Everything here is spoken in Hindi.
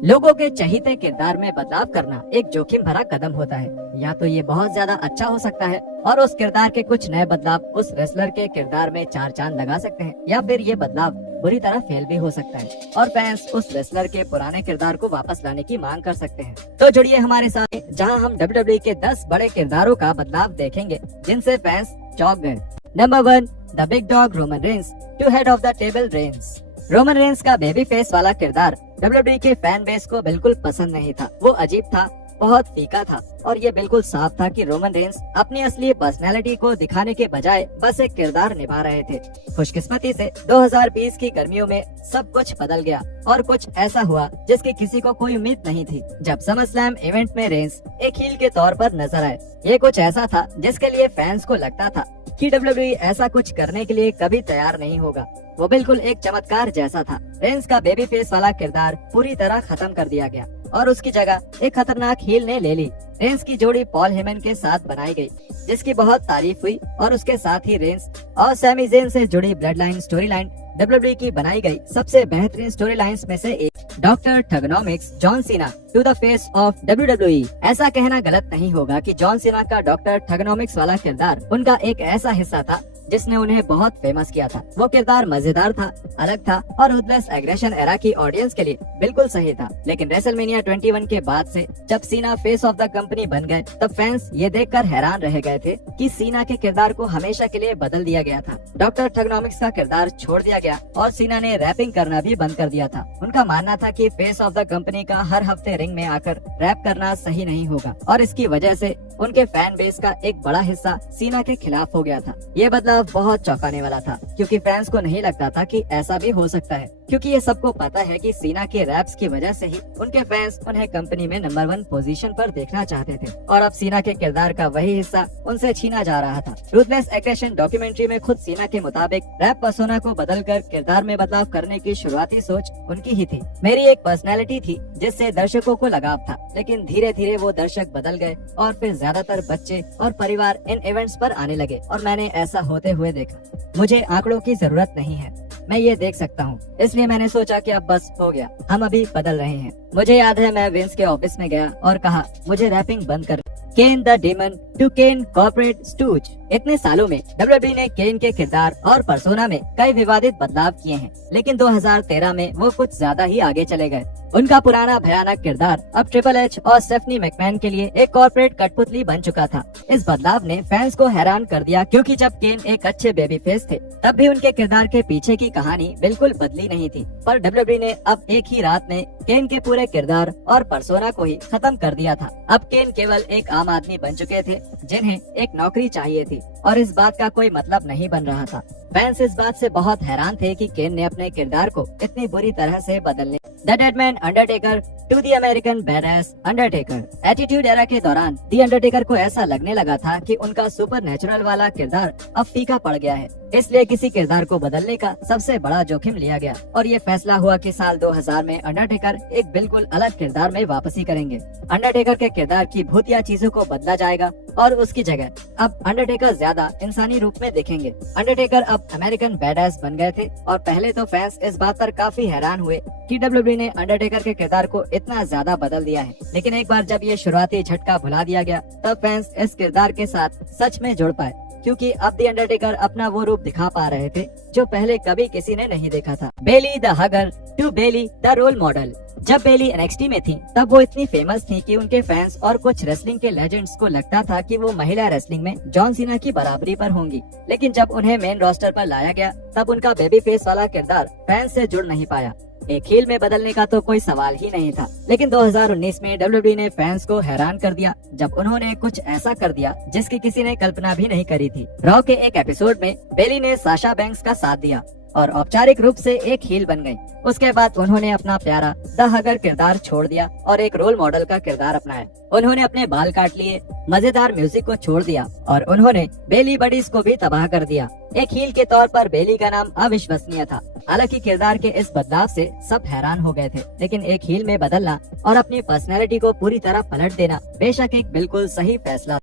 लोगों के चहीते किरदार में बदलाव करना एक जोखिम भरा कदम होता है। या तो ये बहुत ज्यादा अच्छा हो सकता है और उस किरदार के कुछ नए बदलाव उस रेसलर के किरदार में चार चांद लगा सकते हैं, या फिर ये बदलाव बुरी तरह फेल भी हो सकता है और फैंस उस रेसलर के पुराने किरदार को वापस लाने की मांग कर सकते हैं। तो जुड़िए हमारे साथ, जहां हम WWE के 10 बड़े किरदारों का बदलाव देखेंगे जिनसे फैंस चौंक गए। Number 1, the big dog Roman Reigns to head of the table Reigns. Roman Reigns का बेबी फेस वाला किरदार WWE के फैन बेस को बिल्कुल पसंद नहीं था। वो अजीब था, बहुत फीका था और ये बिल्कुल साफ था कि रोमन रेंस अपनी असली पर्सनैलिटी को दिखाने के बजाय बस एक किरदार निभा रहे थे। खुशकिस्मती से 2020 की गर्मियों में सब कुछ बदल गया और कुछ ऐसा हुआ जिसकी किसी को कोई उम्मीद नहीं थी, जब समरस्लैम इवेंट में रेंस एक हील के तौर पर नजर आए। ये कुछ ऐसा था जिसके लिए फैंस को लगता था कि WWE ऐसा कुछ करने के लिए कभी तैयार नहीं होगा। वो बिल्कुल एक चमत्कार जैसा था। रेंस का बेबी फेस वाला किरदार पूरी तरह खत्म कर दिया गया और उसकी जगह एक खतरनाक हील ने ले ली। रेंस की जोड़ी पॉल हेमन के साथ बनाई गई, जिसकी बहुत तारीफ हुई और उसके साथ ही रेंस और सैमी ज़ेन से जुड़ी blood line story line WWE की बनाई गई सबसे बेहतरीन स्टोरी लाइन्स में से एक। Doctor thuganomics John Cena to the face of WWE। ऐसा कहना गलत नहीं होगा कि जॉन सीना का डॉक्टर ठगनॉमिक्स वाला किरदार उनका एक ऐसा हिस्सा था जिसने उन्हें बहुत फेमस किया था। वो किरदार मजेदार था, अलग था और रुथलेस एग्रेशन एरा की ऑडियंस के लिए बिल्कुल सही था। लेकिन रेसलमेनिया 21 के बाद से जब सीना फेस ऑफ द कंपनी बन गए, तब फैंस ये देखकर हैरान रह गए थे कि सीना के किरदार को हमेशा के लिए बदल दिया गया था। डॉक्टर ठगनॉमिक्स का किरदार छोड़ दिया गया और सीना ने रैपिंग करना भी बंद कर दिया था। उनका मानना था कि फेस ऑफ द कंपनी का हर हफ्ते रिंग में आकर रैप करना सही नहीं होगा और इसकी वजह से उनके फैन बेस का एक बड़ा हिस्सा सीना के खिलाफ हो गया था। ये बदलाव बहुत चौंकाने वाला था, क्योंकि फैंस को नहीं लगता था कि ऐसा भी हो सकता है, क्योंकि ये सबको पता है कि सीना के रैप्स की वजह से ही उनके फैंस उन्हें कंपनी में नंबर 1 पोजीशन पर देखना चाहते थे और अब सीना के किरदार का वही हिस्सा उनसे छीना जा रहा था। रूथलेस एग्रेशन डॉक्यूमेंट्री में खुद सीना के मुताबिक रैप पर्सोना को बदलकर किरदार में बदलाव करने की शुरुआती सोच उनकी ही थी। मेरी एक पर्सनैलिटी थी जिससे दर्शकों को लगाव था, लेकिन धीरे धीरे वो दर्शक बदल गए और फिर ज्यादातर बच्चे और परिवार इन इवेंट्स पर आने लगे और मैंने ऐसा होते हुए देखा। मुझे आंकड़ों की जरूरत नहीं है, मैं ये देख सकता हूँ, इसलिए मैंने सोचा कि अब बस हो गया, हम अभी बदल रहे हैं। मुझे याद है मैं विंस के ऑफिस में गया और कहा मुझे रैपिंग बंद कर। Kane the demon to Kane corporate stooge. इतने सालों में WWE ने केन के किरदार और पर्सोना में कई विवादित बदलाव किए हैं, लेकिन 2013 में वो कुछ ज्यादा ही आगे चले गए। उनका पुराना भयानक किरदार अब ट्रिपल एच और स्टेफनी मैकमैन के लिए एक कॉर्पोरेट कठपुतली बन चुका था। इस बदलाव ने फैंस को हैरान कर दिया, क्योंकि जब केन एक अच्छे बेबी फेस थे, तब भी उनके किरदार के पीछे की कहानी बिल्कुल बदली नहीं थी। पर WWE ने अब एक ही रात में केन के पूरे किरदार और पर्सोना को ही खत्म कर दिया था। अब केन केवल एक आम आदमी बन चुके थे जिन्हें एक नौकरी चाहिए थी और इस बात का कोई मतलब नहीं बन रहा था। फैंस इस बात से बहुत हैरान थे कि केन ने अपने किरदार को इतनी बुरी तरह से बदलने। The dead man Undertaker to the American badass Undertaker. Attitude era के दौरान द अंडरटेकर को ऐसा लगने लगा था कि उनका सुपर नेचुरल वाला किरदार अब फीका पड़ गया है, इसलिए किसी किरदार को बदलने का सबसे बड़ा जोखिम लिया गया और ये फैसला हुआ कि साल 2000 में अंडरटेकर एक बिल्कुल अलग किरदार में वापसी करेंगे। अंडरटेकर के किरदार की भूतिया चीजों को बदला जाएगा और उसकी जगह अब अंडरटेकर ज्यादा इंसानी रूप में दिखेंगे। अंडरटेकर अब अमेरिकन बैडएस बन गए थे और पहले तो फैंस इस बात पर काफी हैरान हुए कि WWE ने अंडरटेकर के किरदार को इतना ज्यादा बदल दिया है, लेकिन एक बार जब ये शुरुआती झटका भुला दिया गया, तब फैंस इस किरदार के साथ सच में जुड़ पाए, क्योंकि अब द अंडरटेकर अपना वो रूप दिखा पा रहे थे जो पहले कभी किसी ने नहीं देखा था। Bayley the hugger to Bayley the role model. जब बेली NXT में थी, तब वो इतनी फेमस थी कि उनके फैंस और कुछ रेसलिंग के लेजेंड्स को लगता था कि वो महिला रेसलिंग में जॉन सीना की बराबरी पर होंगी। लेकिन जब उन्हें मेन रोस्टर पर लाया गया, तब उनका बेबी फेस वाला किरदार फैंस से जुड़ नहीं पाया। एक हील में बदलने का तो कोई सवाल ही नहीं था। लेकिन 2019 में WWE ने फैंस को हैरान कर दिया, जब उन्होंने कुछ ऐसा कर दिया जिसकी किसी ने कल्पना भी नहीं करी थी। रॉ के एक एपिसोड में बेली ने साशा बैंक्स का साथ दिया और औपचारिक रूप से एक हील बन गई। उसके बाद उन्होंने अपना प्यारा द हगर किरदार छोड़ दिया और एक रोल मॉडल का किरदार अपनाया। उन्होंने अपने बाल काट लिए, मजेदार म्यूजिक को छोड़ दिया और उन्होंने बेली बडीज को भी तबाह कर दिया। एक हील के तौर पर बेली का नाम अविश्वसनीय था। हालांकि किरदार के इस बदलाव से सब हैरान हो गए थे, लेकिन एक हील में बदलना और अपनी पर्सनैलिटी को पूरी तरह पलट देना बेशक एक बिल्कुल सही फैसला